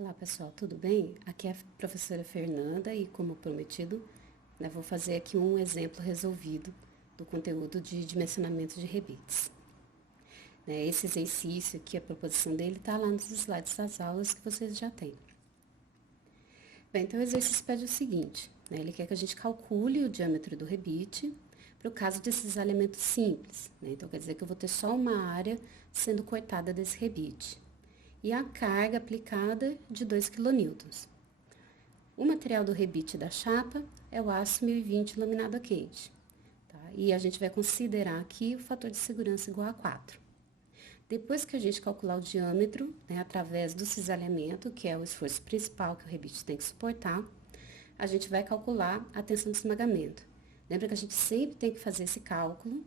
Olá pessoal, tudo bem? Aqui é a professora Fernanda e, como prometido, vou fazer aqui um exemplo resolvido do conteúdo de dimensionamento de rebites. Esse exercício aqui, a proposição dele está lá nos slides das aulas que vocês já têm. Bem, então o exercício pede o seguinte, ele quer que a gente calcule o diâmetro do rebite para o caso de cisalhamento simples. Então quer dizer que eu vou ter só uma área sendo cortada desse rebite. E a carga aplicada de 2 kN. O material do rebite da chapa é o aço 1020 laminado a quente. Tá? E a gente vai considerar aqui o fator de segurança igual a 4. Depois que a gente calcular o diâmetro, através do cisalhamento, que é o esforço principal que o rebite tem que suportar, a gente vai calcular a tensão de esmagamento. Lembra que a gente sempre tem que fazer esse cálculo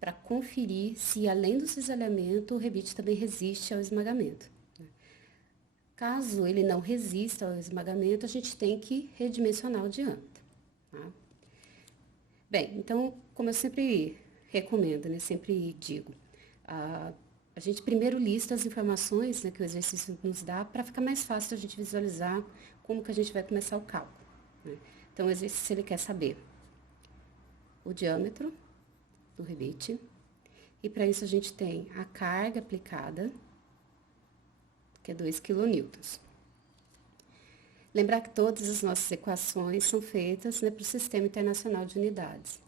para conferir se, além do cisalhamento, o rebite também resiste ao esmagamento. Caso ele não resista ao esmagamento, a gente tem que redimensionar o diâmetro. Tá? Bem, então, como eu sempre recomendo, sempre digo, a gente primeiro lista as informações que o exercício nos dá para ficar mais fácil a gente visualizar como que a gente vai começar o cálculo. Então, o exercício ele quer saber o diâmetro do rebite, e para isso a gente tem a carga aplicada, que é 2 kN. Lembrar que todas as nossas equações são feitas para o Sistema Internacional de Unidades.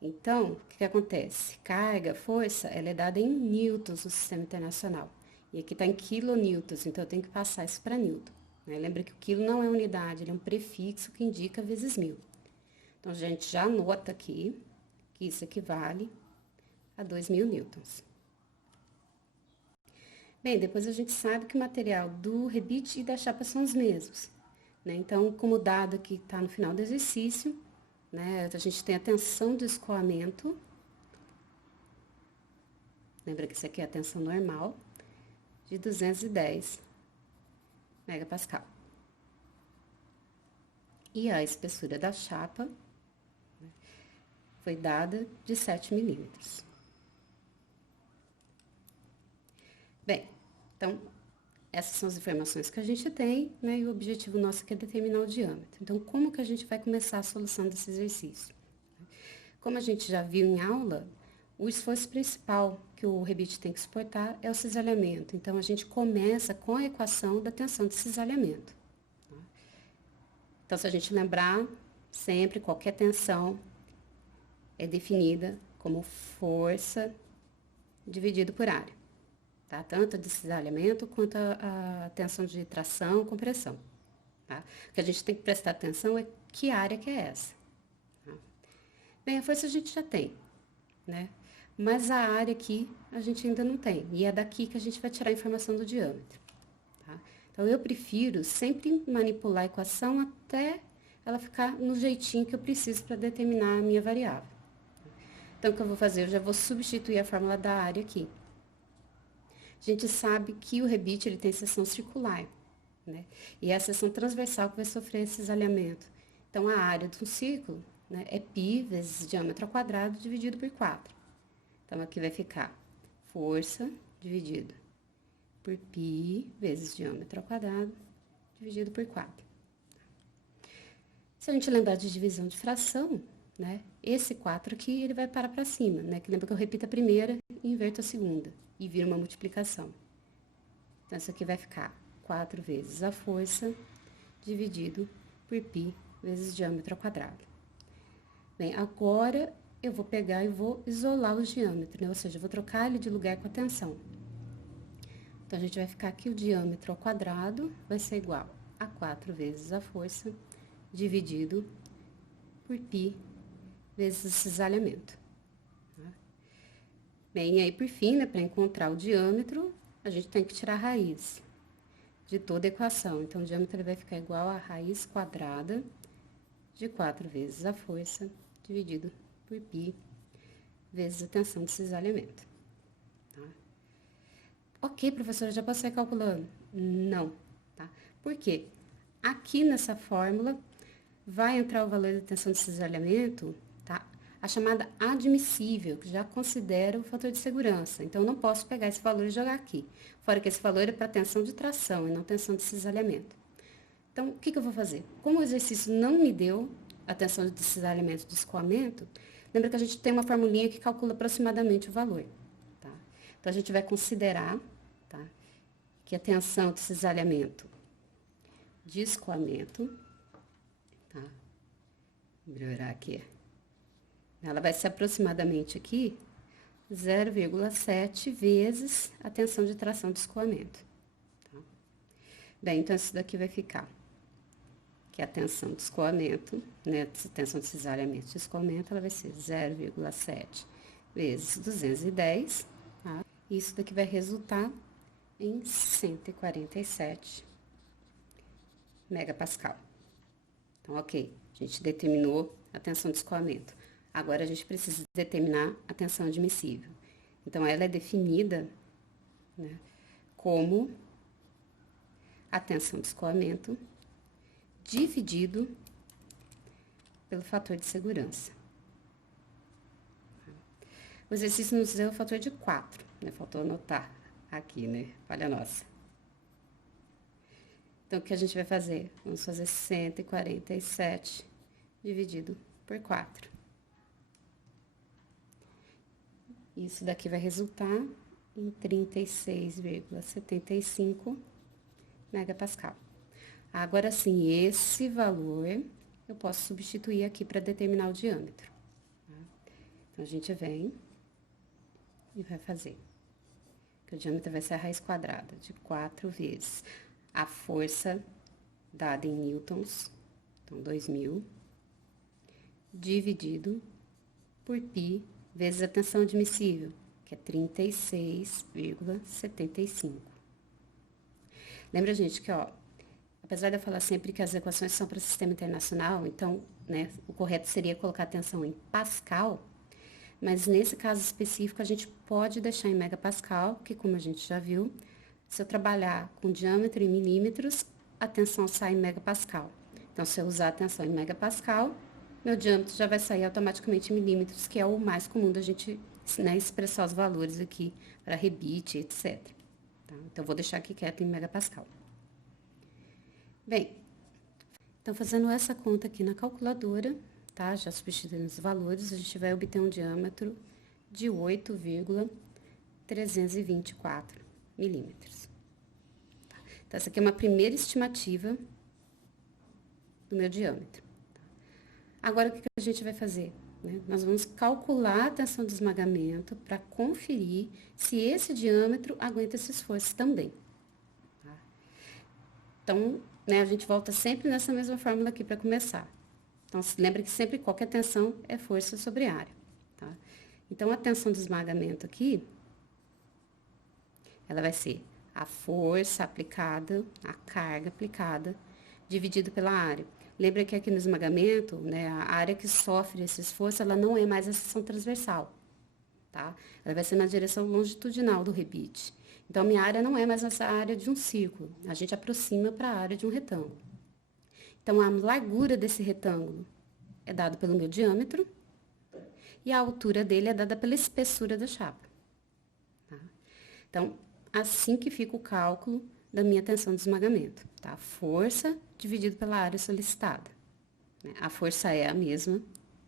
Então, o que acontece? Carga, força, ela é dada em newtons no Sistema Internacional. E aqui está em quilonewtons, então eu tenho que passar isso para newton. Lembra que o quilo não é unidade, ele é um prefixo que indica vezes 1000. Então, a gente já anota aqui que isso equivale a 2.000 newtons. Bem, depois a gente sabe que o material do rebite e da chapa são os mesmos. Então, como dado que está no final do exercício, a gente tem a tensão do escoamento. Lembra que isso aqui é a tensão normal, de 210 megapascal. E a espessura da chapa foi dada de 7 milímetros. Bem, então, essas são as informações que a gente tem, e o objetivo nosso aqui é determinar o diâmetro. Então, como que a gente vai começar a solução desse exercício? Como a gente já viu em aula, o esforço principal que o rebite tem que suportar é o cisalhamento. Então, a gente começa com a equação da tensão de cisalhamento. Então, se a gente lembrar, sempre qualquer tensão é definida como força dividido por área. Tá? Tanto de cisalhamento quanto a tensão de tração, compressão. Tá? O que a gente tem que prestar atenção é que área que é essa. Tá? Bem, a força a gente já tem, mas a área aqui a gente ainda não tem. E é daqui que a gente vai tirar a informação do diâmetro. Tá? Então, eu prefiro sempre manipular a equação até ela ficar no jeitinho que eu preciso para determinar a minha variável. Então, o que eu vou fazer? Eu já vou substituir a fórmula da área aqui. A gente sabe que o rebite ele tem seção circular, e é a seção transversal que vai sofrer esse cisalhamento. Então, a área de um círculo é π vezes diâmetro ao quadrado dividido por 4. Então, aqui vai ficar força dividido por π vezes diâmetro ao quadrado dividido por 4. Se a gente lembrar de divisão de fração, esse 4 aqui ele vai parar para cima, que lembra que eu repito a primeira e inverto a segunda, e vira uma multiplicação. Então, isso aqui vai ficar 4 vezes a força dividido por π vezes diâmetro ao quadrado. Bem, agora eu vou pegar e vou isolar o diâmetro, ou seja, eu vou trocar ele de lugar com a tensão. Então, a gente vai ficar aqui o diâmetro ao quadrado vai ser igual a 4 vezes a força dividido por π vezes o cisalhamento. Tá? Bem, e aí, por fim, para encontrar o diâmetro, a gente tem que tirar a raiz de toda a equação. Então, o diâmetro vai ficar igual a raiz quadrada de 4 vezes a força dividido por π vezes a tensão de cisalhamento. Tá? Ok, professora, já posso sair calculando? Não, tá? Por quê? Aqui nessa fórmula vai entrar o valor da tensão de cisalhamento, tá? a chamada admissível, que já considera o fator de segurança. Então, eu não posso pegar esse valor e jogar aqui. Fora que esse valor é para tensão de tração e não tensão de cisalhamento. Então, o que eu vou fazer? Como o exercício não me deu a tensão de cisalhamento e de escoamento, lembra que a gente tem uma formulinha que calcula aproximadamente o valor. Tá? Então, a gente vai considerar, tá, que a tensão de cisalhamento de escoamento, tá? Vou melhorar aqui. Ela vai ser aproximadamente aqui 0,7 vezes a tensão de tração de escoamento. Tá? Bem, então isso daqui vai ficar, que a tensão de escoamento, né, a tensão de cisalhamento de escoamento, ela vai ser 0,7 vezes 210, tá? E isso daqui vai resultar em 147 megapascal. Então, ok, a gente determinou a tensão de escoamento. Agora, a gente precisa determinar a tensão admissível. Então, ela é definida, né, como a tensão de escoamento dividido pelo fator de segurança. O exercício nos deu o fator de 4, né? Faltou anotar aqui, né? Falha nossa. Então, o que a gente vai fazer? Vamos fazer 147 dividido por 4. Isso daqui vai resultar em 36,75 megapascal. Agora sim, esse valor eu posso substituir aqui para determinar o diâmetro. Tá? Então, a gente vem e vai fazer. Que o diâmetro vai ser a raiz quadrada de 4 vezes a força dada em newtons, então 2.000, dividido por π vezes a tensão admissível, que é 36,75. Lembra, gente, que, ó, apesar de eu falar sempre que as equações são para o sistema internacional, então, né, o correto seria colocar a tensão em pascal, mas nesse caso específico a gente pode deixar em megapascal, que como a gente já viu, se eu trabalhar com diâmetro em milímetros, a tensão sai em megapascal. Então, se eu usar a tensão em megapascal, meu diâmetro já vai sair automaticamente em milímetros, que é o mais comum da gente, né, expressar os valores aqui para rebite, etc. Tá? Então, vou deixar aqui quieto em megapascal. Bem, então fazendo essa conta aqui na calculadora, tá? Já substituindo os valores, a gente vai obter um diâmetro de 8,324 milímetros. Tá? Então, essa aqui é uma primeira estimativa do meu diâmetro. Agora, o que a gente vai fazer? Né? Nós vamos calcular a tensão de esmagamento para conferir se esse diâmetro aguenta esse esforço também. Tá? Então, né, a gente volta sempre nessa mesma fórmula aqui para começar. Então, lembra que sempre qualquer tensão é força sobre área. Tá? Então, a tensão de esmagamento aqui, ela vai ser a força aplicada, a carga aplicada, dividido pela área. Lembra que aqui no esmagamento, né, a área que sofre esse esforço, ela não é mais a seção transversal, tá? Ela vai ser na direção longitudinal do rebite. Então, minha área não é mais essa área de um círculo, a gente aproxima para a área de um retângulo. Então, a largura desse retângulo é dada pelo meu diâmetro e a altura dele é dada pela espessura da chapa. Tá? Então, assim que fica o cálculo da minha tensão de esmagamento, tá? Força dividido pela área solicitada. Né? A força é a mesma,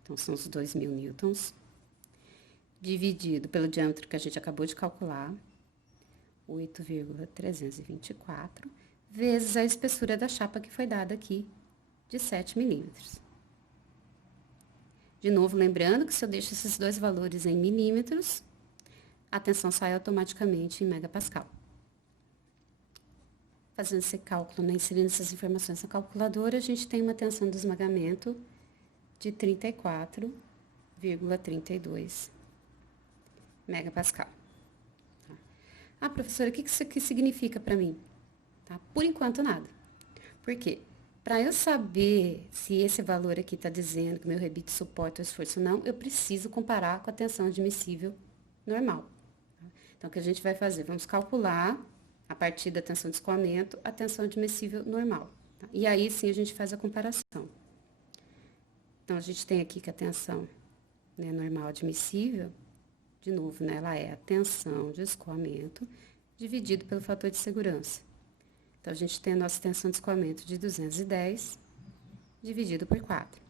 então são os 2.000 newtons, dividido pelo diâmetro que a gente acabou de calcular, 8,324, vezes a espessura da chapa que foi dada aqui, de 7 milímetros. De novo, lembrando que se eu deixo esses dois valores em milímetros, a tensão sai automaticamente em megapascal. Fazendo esse cálculo, né, inserindo essas informações na calculadora, a gente tem uma tensão de esmagamento de 34,32 megapascal. Tá? Ah, professora, o que isso aqui significa para mim? Tá? Por enquanto, nada. Por quê? Para eu saber se esse valor aqui está dizendo que meu rebite suporta o esforço ou não, eu preciso comparar com a tensão admissível normal. Tá? Então, o que a gente vai fazer? Vamos calcular, a partir da tensão de escoamento, a tensão admissível normal. Tá? E aí, sim, a gente faz a comparação. Então, a gente tem aqui que a tensão né, normal admissível, de novo, né, ela é a tensão de escoamento dividido pelo fator de segurança. Então, a gente tem a nossa tensão de escoamento de 210 dividido por 4.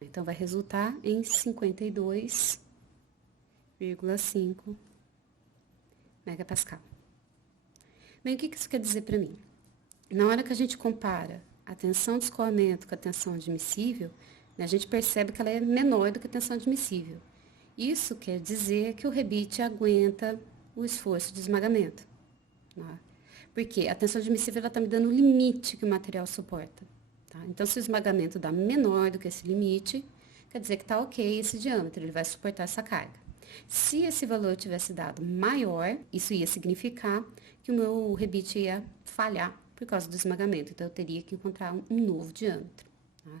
Então, vai resultar em 52,5 megapascal. Bem, o que isso quer dizer para mim? Na hora que a gente compara a tensão de escoamento com a tensão admissível, né, a gente percebe que ela é menor do que a tensão admissível. Isso quer dizer que o rebite aguenta o esforço de esmagamento. Né? Porque a tensão admissível está me dando o limite que o material suporta. Tá? Então, se o esmagamento dá menor do que esse limite, quer dizer que está ok esse diâmetro, ele vai suportar essa carga. Se esse valor tivesse dado maior, isso ia significar que o meu rebite ia falhar por causa do esmagamento. Então, eu teria que encontrar um novo diâmetro. Tá?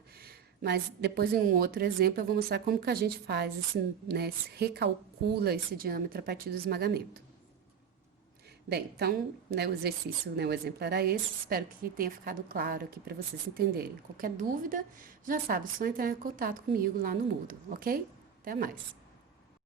Mas depois, em um outro exemplo, eu vou mostrar como que a gente faz esse, né, recalcula esse diâmetro a partir do esmagamento. Bem, então, né, o exercício, né, o exemplo era esse. Espero que tenha ficado claro aqui para vocês entenderem. Qualquer dúvida, já sabe, é só entrar em contato comigo lá no Moodle, ok? Até mais.